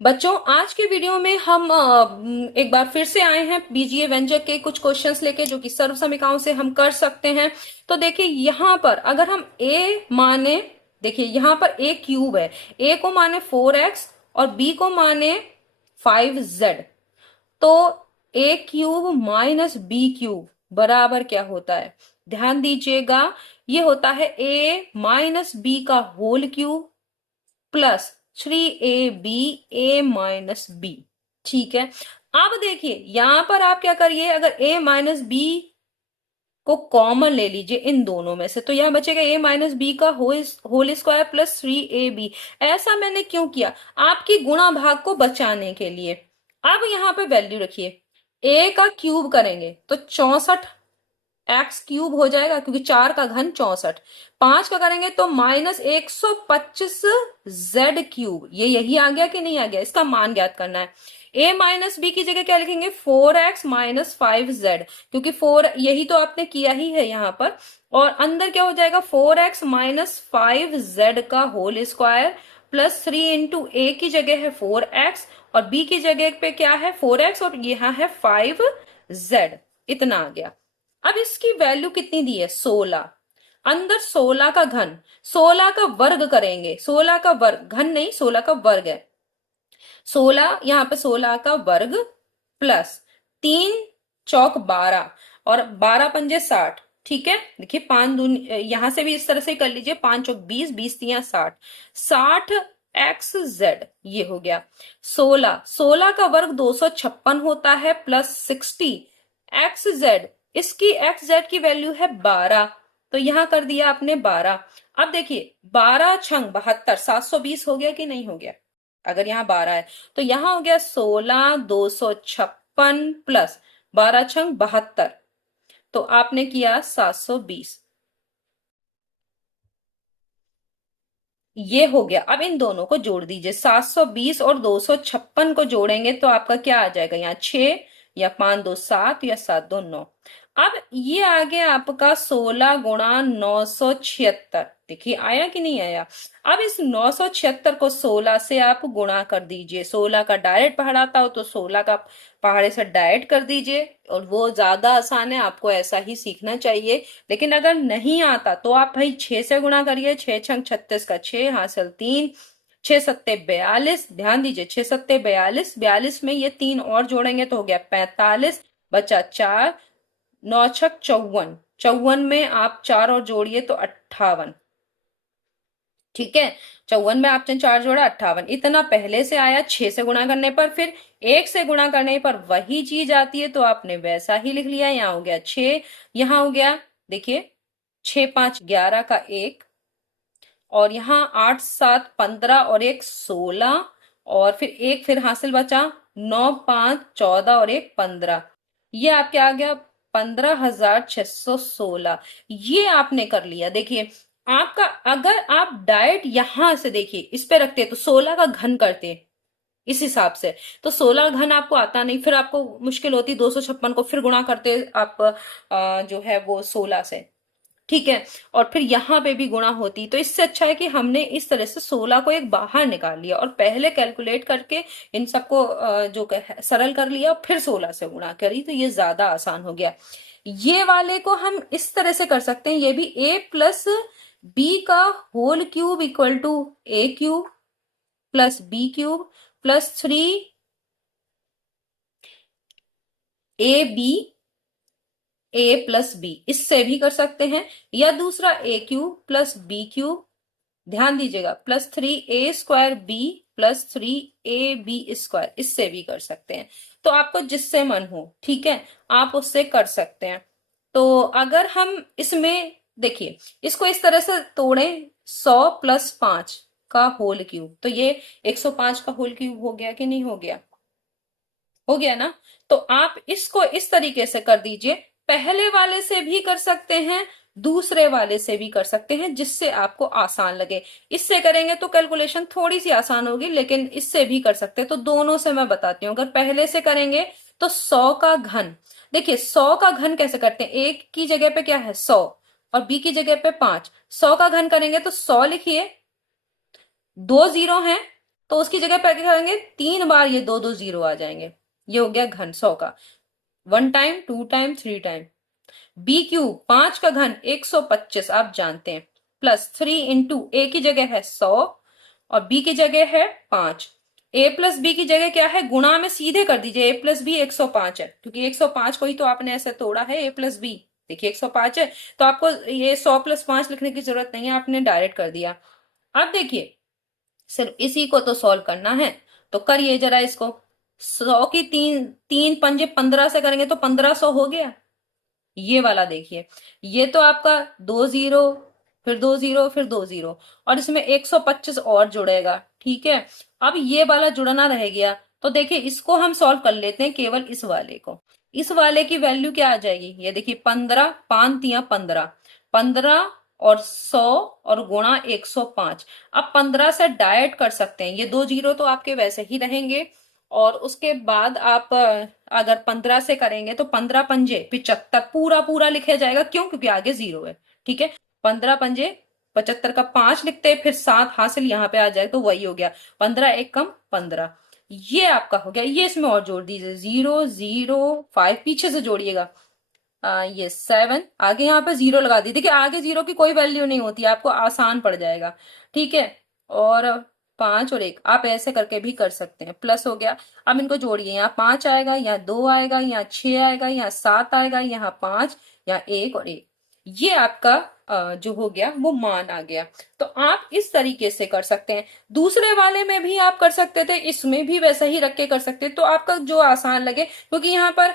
बच्चों, आज के वीडियो में हम एक बार फिर से आए हैं बीजीय व्यंजक के कुछ क्वेश्चंस लेके, जो कि सर्व समीकरणों से हम कर सकते हैं। तो देखिए यहाँ पर अगर हम a माने, देखिए यहाँ पर a क्यूब है, a को माने 4x और b को माने 5z, तो a cube minus B cube बराबर क्या होता है? ध्यान दीजिएगा, ये होता है a माइनस बी का whole cube plus 3ab a minus b. ठीक है, अब देखिए यहां पर आप क्या करिए, अगर a माइनस बी को कॉमन ले लीजिए इन दोनों में से, तो यहां बचेगा a माइनस बी का होल स्क्वायर प्लस 3ab। ऐसा मैंने क्यों किया? आपकी गुणा भाग को बचाने के लिए। अब यहां पे वैल्यू रखिए, a का क्यूब करेंगे तो 64 एक्स क्यूब हो जाएगा, क्योंकि 4 का घन 64। 5 का करेंगे तो माइनस 125 जेड क्यूब। ये यही आ गया कि नहीं आ गया? इसका मान ज्ञात करना है। a माइनस बी की जगह क्या लिखेंगे? 4x माइनस 5z, क्योंकि 4 यही तो आपने किया ही है यहाँ पर। और अंदर क्या हो जाएगा? 4x माइनस 5z का होल स्क्वायर प्लस 3 इंटू ए की जगह है 4x और b की जगह पे क्या है? 4x और यहाँ है 5z। इतना आ गया। अब इसकी वैल्यू कितनी दी है? 16। अंदर 16 का घन, 16 का वर्ग करेंगे, 16 का वर्ग, घन नहीं 16 का वर्ग है। 16 यहाँ पे 16 का वर्ग प्लस 3 चौक 12 और 12 पंजे 60। ठीक है, देखिए 5 दून, यहां से भी इस तरह से कर लीजिए, 5 चौक 20, 20 तिया 60, 60 एक्स जेड। ये हो गया 16। 16 का वर्ग 256 होता है प्लस 60 एक्स जेड। इसकी एक्स जेड की वैल्यू है 12, तो यहां कर दिया आपने 12। अब देखिए 12 छंग 72, 720 हो गया कि नहीं हो गया? अगर यहाँ 12 है तो यहाँ हो गया 16 256 प्लस 12 छंग 72, तो आपने किया 720। ये हो गया। अब इन दोनों को जोड़ दीजिए, 720 और 256 को जोड़ेंगे तो आपका क्या आ जाएगा? यहाँ 6 या 5 2 7 या 7 2 9। अब ये आ गया आपका 16 गुणा 976। देखिए आया कि नहीं आया? अब इस 976 को 16 से आप गुणा कर दीजिए। 16 का डायरेक्ट पहाड़ा हो तो 16 का पहाड़े से डायरेक्ट कर दीजिए, और वो ज्यादा आसान है, आपको ऐसा ही सीखना चाहिए। लेकिन अगर नहीं आता तो आप भाई 6 से गुणा करिए। 6 छंग 36 का 6 हासिल 3, 6 सत्ते 42। ध्यान दीजिए 6 सत्ते 42, 42 में ये 3 और जोड़ेंगे तो हो गया 45, बचा 4, 9 छक 54, 54 में आप 4 और जोड़िए तो 58। ठीक है, 54 में आपने 4 जोड़ा 58। इतना पहले से आया 6 से गुणा करने पर, फिर 1 से गुणा करने पर वही चीज आती है तो आपने वैसा ही लिख लिया। यहाँ हो गया 6, यहाँ हो गया, देखिए 6 5 11 का 1, और यहाँ 8 7 15 और 1 16, और फिर एक फिर हासिल बचा 9 5 14 और 1 15। ये आपके आ गया 15,616। ये आपने कर लिया। देखिए आपका, अगर आप डायरेक्ट यहां से देखिए इस पे रखते तो 16 का घन करते इस हिसाब से, तो 16 घन आपको आता नहीं, फिर आपको मुश्किल होती 256 को फिर गुणा करते आप जो है वो 16 से। ठीक है, और फिर यहाँ पे भी गुणा होती, तो इससे अच्छा है कि हमने इस तरह से 16 को एक बाहर निकाल लिया और पहले कैलकुलेट करके इन सबको सरल कर लिया, फिर 16 से गुणा करी, तो ये ज्यादा आसान हो गया। ये वाले को हम इस तरह से कर सकते हैं, ये भी a प्लस बी का whole cube equal to a cube plus b cube plus 3ab a plus b, इससे भी कर सकते हैं। या दूसरा a cube plus b cube, ध्यान दीजिएगा, plus 3a² B plus 3ab square, इससे भी कर सकते हैं। तो आपको जिससे मन हो, ठीक है, आप उससे कर सकते हैं। तो अगर हम इसमें देखिए, इसको इस तरह से तोड़ें, 100 प्लस 5 का होल क्यूब, तो ये 105 का होल क्यूब हो गया कि नहीं हो गया? हो गया ना? तो आप इसको इस तरीके से कर दीजिए। पहले वाले से भी कर सकते हैं, दूसरे वाले से भी कर सकते हैं, जिससे आपको आसान लगे। इससे करेंगे तो कैलकुलेशन थोड़ी सी आसान होगी, लेकिन इससे भी कर सकते हैं। तो दोनों से मैं बताती हूँ। अगर पहले से करेंगे तो 100 का घन, देखिए 100 का घन कैसे करते हैं? एक की जगह पे क्या है? 100 और बी की जगह पे 5। 100 का घन करेंगे तो 100 लिखिए, 2 जीरो हैं तो उसकी जगह पे क्या करेंगे, 3 बार ये 2 2 0 आ जाएंगे। ये हो गया घन 100 का, 1 time, 2 time, 3 time. B cube 5 का घन 125 आप जानते हैं, प्लस 3 इंटू ए की जगह है 100 और बी की जगह है 5। ए प्लस बी की जगह क्या है, गुणा में सीधे कर दीजिए, ए प्लस बी 105 है, क्योंकि 105 को ही तो आपने ऐसे तोड़ा है, ए प्लस बी देखिए 105 है, तो आपको ये 100 + 5 लिखने की जरूरत नहीं है, आपने डायरेक्ट कर दिया। अब देखिए सिर्फ इसी को तो सॉल्व करना है, तो करिए जरा इसको। 100 की तीन तीन पंजे 15 से करेंगे तो 1500 हो गया। ये वाला देखिए, ये तो आपका 2 0, फिर 2 0, फिर 2 0, और इसमें 125 और जुड़ेगा, ठीक है। अब ये वाला जुड़ना रह गया, तो देखिए इसको हम सॉल्व कर लेते हैं, केवल इस वाले को। इस वाले की वैल्यू क्या आ जाएगी, ये देखिए 15, 5 तिया 15, 15 और 100 और गुणा 105। अब 15 से डायरेक्ट कर सकते हैं, ये 2 0 तो आपके वैसे ही रहेंगे, और उसके बाद आप अगर 15 से करेंगे तो 15 पंजे 75, पूरा पूरा लिखा जाएगा, क्यों, क्योंकि आगे 0 है, ठीक है। 15 पंजे 75 का 5 लिखते हैं, फिर 7 हासिल यहाँ पे आ जाए तो वही हो गया, 15 एक कम 15। ये आपका हो गया। ये इसमें और जोड़ दीजिए, 0 0 5 पीछे से जोड़िएगा, ये 7, आगे यहाँ पे 0 लगा दी, देखिए आगे 0 की कोई वैल्यू नहीं होती, आपको आसान पड़ जाएगा, ठीक है। और 5 और 1 आप ऐसे करके भी कर सकते हैं, प्लस हो गया। अब इनको जोड़िए, यहाँ 5 आएगा, यहाँ 2 आएगा, यहाँ 6 आएगा, यहाँ 7 आएगा, यहाँ 5, यहाँ 1 और 1। ये आपका जो हो गया वो मान आ गया। तो आप इस तरीके से कर सकते हैं, दूसरे वाले में भी आप कर सकते थे, इसमें भी वैसा ही रख के कर सकते, तो आपका जो आसान लगे, क्योंकि यहाँ पर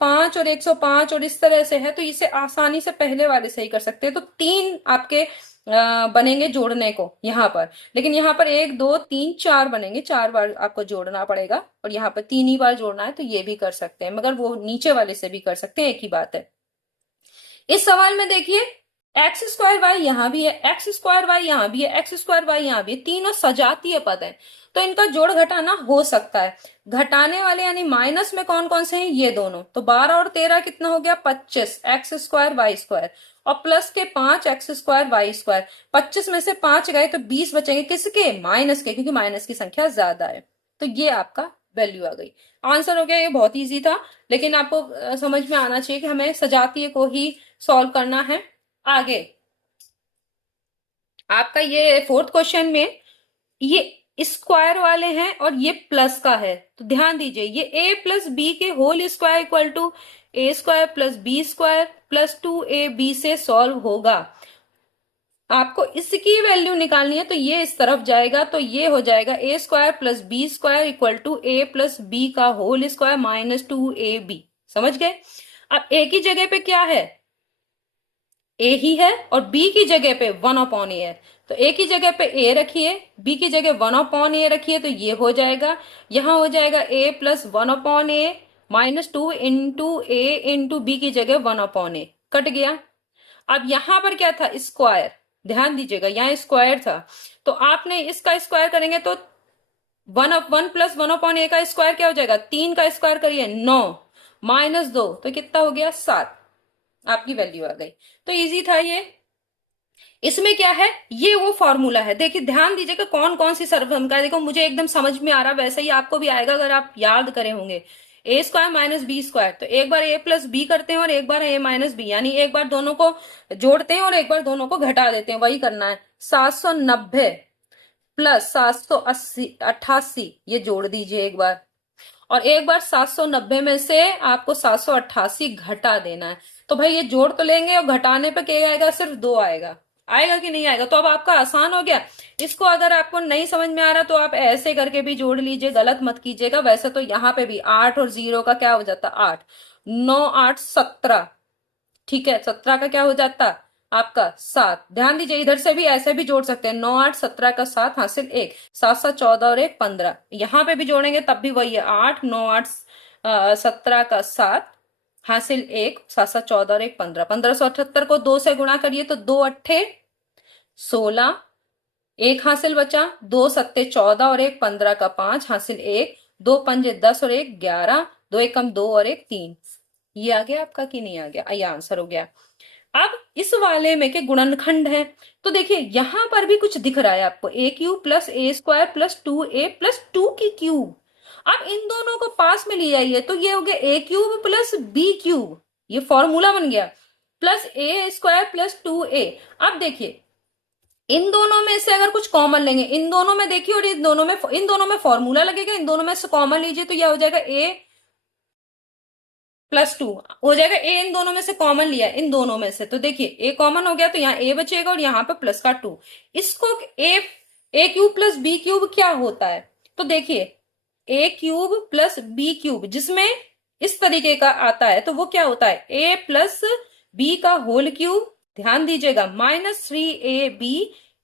5 और 105 और इस तरह से है, तो इसे आसानी से पहले वाले से ही कर सकते हैं। तो 3 आपके बनेंगे जोड़ने को यहाँ पर, लेकिन यहाँ पर 1 2 3 4 बनेंगे, 4 बार आपको जोड़ना पड़ेगा, और यहाँ पर 3 ही बार जोड़ना है, तो ये भी कर सकते हैं, मगर वो नीचे वाले से भी कर सकते हैं, एक ही बात है। इस सवाल में देखिए x² y यहां भी है, x² y यहां भी है, x² y यहां भी है, तीनों सजातीय पद है, तो इनका जोड़ घटाना हो सकता है। घटाने वाले यानी माइनस में कौन कौन से हैं, ये दोनों, तो 12 और 13 कितना हो गया, 25 x² y², और प्लस के 5 x² y²। 25 में से 5 गए तो 20 बचेंगे, किसके, माइनस के, क्योंकि माइनस की संख्या ज्यादा है। तो ये आपका वैल्यू आ गई, आंसर हो गया। ये बहुत इजी था, लेकिन आपको समझ में आना चाहिए कि हमें सजातीय को ही सॉल्व करना है। आगे आपका ये 4th क्वेश्चन में ये स्क्वायर वाले हैं और ये प्लस का है, तो ध्यान दीजिए, ये a प्लस बी के whole square equal to a² plus b² plus 2ab से सॉल्व होगा। आपको इसकी वैल्यू निकालनी है, तो ये इस तरफ जाएगा, तो ये हो जाएगा a² plus b² equal to a plus b का होल स्क्वायर माइनस 2ab। समझ गए। अब a की जगह पे क्या है, a ही है, और b की जगह पे 1/a है, तो a की जगह पे a रखिए, b की जगह 1/a रखिए, तो ये हो जाएगा, यहां हो जाएगा a plus 1/a minus 2 into a into b की जगह 1/a, कट गया। अब यहां पर क्या था, स्क्वायर, ध्यान दीजिएगा यहाँ स्क्वायर था, तो आपने इसका स्क्वायर करेंगे तो 1 प्लस 1/a का स्क्वायर क्या हो जाएगा, 3 का स्क्वायर करिए 9 माइनस 2, तो कितना हो गया 7, आपकी वैल्यू आ गई। तो इजी था ये। इसमें क्या है, ये वो फॉर्मूला है, देखिए ध्यान दीजिएगा कौन कौन सी सर्वसम है, देखो मुझे एकदम समझ में आ रहा, वैसे ही आपको भी आएगा अगर आप याद करे होंगे। a² माइनस b², तो एक बार a प्लस बी करते हैं और एक बार a माइनस बी, यानी एक बार दोनों को जोड़ते हैं और एक बार दोनों को घटा देते हैं, वही करना है। 790 प्लस 788 ये जोड़ दीजिए एक बार, और एक बार 790 में से आपको 788 घटा देना है। तो भाई ये जोड़ तो लेंगे और घटाने पे क्या आएगा, सिर्फ 2 आएगा, आएगा कि नहीं आएगा। तो अब आपका आसान हो गया। इसको अगर आपको नहीं समझ में आ रहा तो आप ऐसे करके भी जोड़ लीजिए, गलत मत कीजिएगा। वैसे तो यहाँ पे भी 8 और 0 का क्या हो जाता, 8, 9 8 17, ठीक है, 17 का क्या हो जाता आपका 7। ध्यान दीजिए इधर से भी ऐसे भी जोड़ सकते हैं, 9 8 17 का 7 हासिल 1, 7 7 14 और 1 15। यहाँ पे भी जोड़ेंगे तब भी वही है, 8 9 8 17 का 7 हासिल 1, 7 7 14 और 1 15। 1578 को 2 से गुणा करिए तो 2 अट्ठे 16, 1 हासिल बचा, 2 सत्ते 14 और 1 15 का 5 हासिल 1, 2 पंजे 10 और 1 11, 2 एकम 2 और 1 3। ये आ गया आपका कि नहीं आ गया, ये आंसर हो गया। अब इस वाले में के गुणनखंड है, तो देखिए यहां पर भी कुछ दिख रहा है आपको, ए क्यूब प्लस ए स्क्वायर प्लस 2a प्लस 2 की क्यूब। अब इन दोनों को पास में ले आइए तो ये हो गया ए क्यूब प्लस बी क्यूब, ये फॉर्मूला बन गया, प्लस ए स्क्वायर प्लस 2a। अब देखिए इन दोनों में से अगर कुछ कॉमन लेंगे, इन दोनों में देखिए, और इन दोनों में फॉर्मूला लगेगा, इन दोनों में से कॉमन लीजिए तो यह हो जाएगा ए प्लस 2 हो जाएगा। ए इन दोनों में से कॉमन लिया, इन दोनों में से, तो देखिए ए कॉमन हो गया तो यहाँ ए बचेगा और यहाँ पे प्लस का 2। इसको ए क्यूब प्लस बी क्यूब क्या होता है, तो देखिए ए क्यूब प्लस बी क्यूब जिसमें इस तरीके का आता है तो वो क्या होता है, ए प्लस बी का होल क्यूब, ध्यान दीजिएगा, -3ab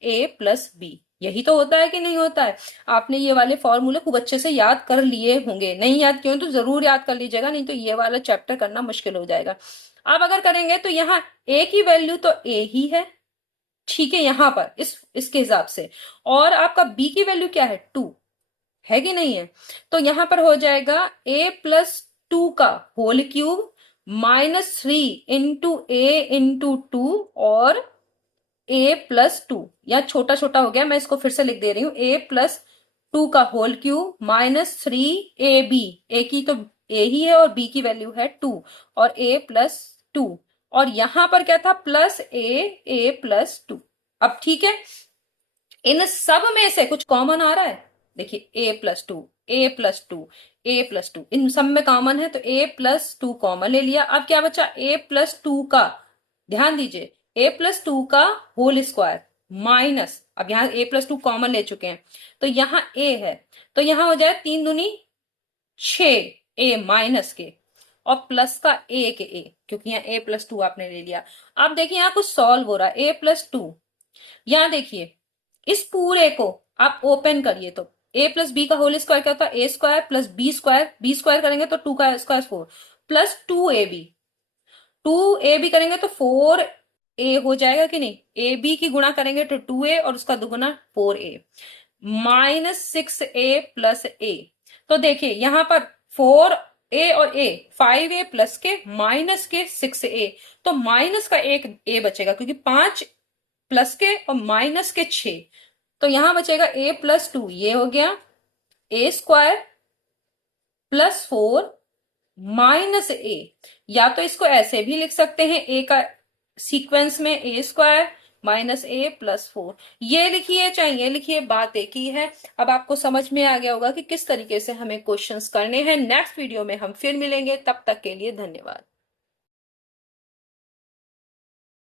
ए प्लस बी, यही तो होता है कि नहीं होता है। आपने ये वाले फॉर्मूले खूब अच्छे से याद कर लिए होंगे, नहीं याद किए तो जरूर याद कर लीजिएगा, नहीं तो ये वाला चैप्टर करना मुश्किल हो जाएगा। अब अगर करेंगे तो यहाँ ए की वैल्यू तो ए ही है, ठीक है, यहाँ पर इसके हिसाब से, और आपका बी की वैल्यू क्या है, 2 है कि नहीं है, तो यहां पर हो जाएगा a प्लस 2 का होल क्यूब -3 इंटू ए इंटू 2 और a प्लस 2, या छोटा छोटा हो गया, मैं इसको फिर से लिख दे रही हूं, a प्लस 2 का होल क्यूब -3ab, a की तो a ही है और b की वैल्यू है 2 और a प्लस 2, और यहां पर क्या था, प्लस a प्लस 2। अब ठीक है, इन सब में से कुछ कॉमन आ रहा है, देखिए ए प्लस टू ए प्लस टू ए प्लस 2, इन सब में कॉमन है तो ए प्लस 2 कॉमन ले लिया। अब क्या बचा, ए प्लस 2 का, ध्यान दीजिए, ए प्लस 2 का होल स्क्वायर माइनस, अब यहां ए प्लस 2 कॉमन ले चुके हैं तो यहां ए है, तो यहां हो जाए 3 दूनी 6 ए माइनस के और प्लस का एक ए, क्योंकि यहाँ ए प्लस 2 आपने ले लिया। अब देखिए यहाँ कुछ सॉल्व हो रहा है, ए प्लस 2, यहां देखिए इस पूरे को आप ओपन करिए तो ए प्लस बी का होल स्क्वायर क्या होता है, ए स्क्वायर प्लस बी स्क्वायर करेंगे तो 2 का स्क्वायर 4 प्लस 2ab करेंगे तो 4a हो जाएगा कि नहीं, ए बी की गुणा करेंगे तो 2a और उसका दुगुना 4a -6a प्लस a। तो देखिए यहां पर 4a और a 5a प्लस के माइनस के 6a, तो माइनस का एक a बचेगा क्योंकि 5 प्लस के और माइनस के 6, तो यहां बचेगा a प्लस 2, ये हो गया ए स्क्वायर प्लस 4 माइनस ए, या तो इसको ऐसे भी लिख सकते हैं, ए का सीक्वेंस में ए स्क्वायर माइनस ए प्लस 4, ये लिखिए चाहे ये लिखिए, बात एक ही है। अब आपको समझ में आ गया होगा कि किस तरीके से हमें क्वेश्चंस करने हैं। नेक्स्ट वीडियो में हम फिर मिलेंगे, तब तक के लिए धन्यवाद।